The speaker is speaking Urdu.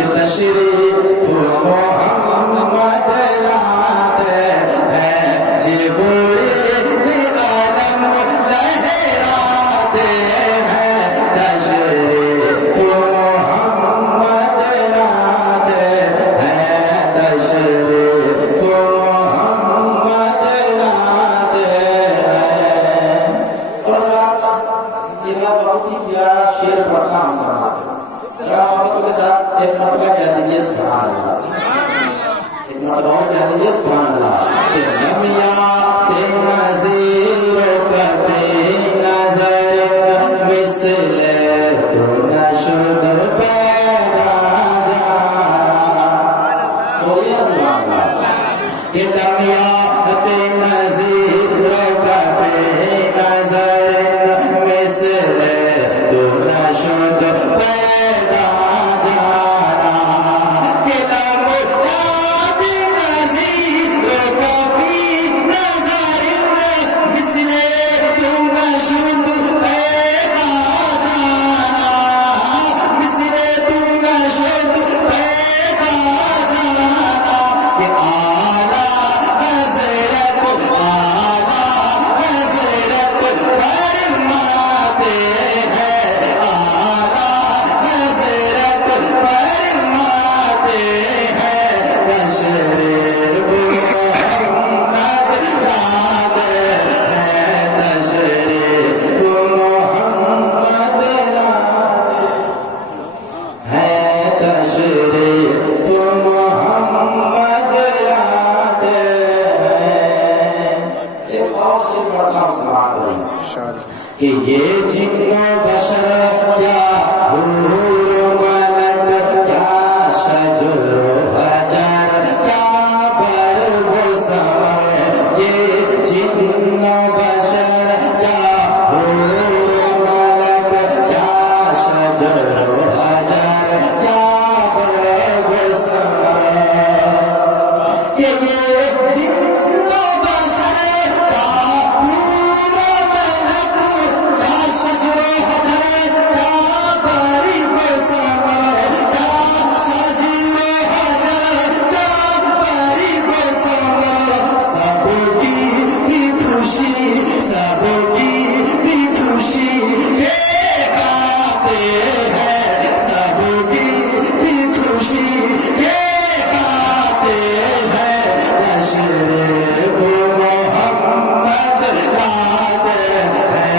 کہ تشریف محمد لاتے ہیں جبریل عالم لہراتے ہیں تشریف محمد لاتے ہیں تشریف محمد لاتے ہیں. اور یہ بہت ہی پیارا شعر پڑھنا ہم سماتے ہیں. عورتوں کے ساتھ ایک مرتبہ کہہ دیجیے سبحان اللہ. ایک مرتبہ اور کہہ دیجیے سبحان اللہ. نظیر کبھی نظر مثل تو نشد پیدا جانا. بولیے سبحان اللہ. یہ لمیات نظیر کبھی نظر مثل تو نشد پیدا جانا. کہ لمیات نظیر کبھی نظر مثل تو نشد پیدا جانا. مثل تو نشد پیدا جانا. کہ اعلیٰ حضرت فرماتے ہیں. اعلیٰ حضرت فرماتے ہیں تشریف محمد لاتے ہیں تشریف محمد لاتے ہیں تشریف محمد لاتے ہیں. ایک اور سے پڑھنا ہم سماعت رہے کہ یہ جن و بشر کیا حور ملک کیا شجر و حجر کیا برگ و ثمر. یہ جن و بشر کیا حور ملک کیا شجر و حجر کیا برگ و ثمر. یہ جن و بشر کا پورا ملک کیا شجر و حجر کیا برگ و ثمر. کیا شجر و حجر کیا برگ و ثمر. سب کی بھی خوشی سب کی بھی خوشی کے گاتے ہیں. سب کی بھی خوشی کے گاتے ہیں تشریف محمد لاتے ہیں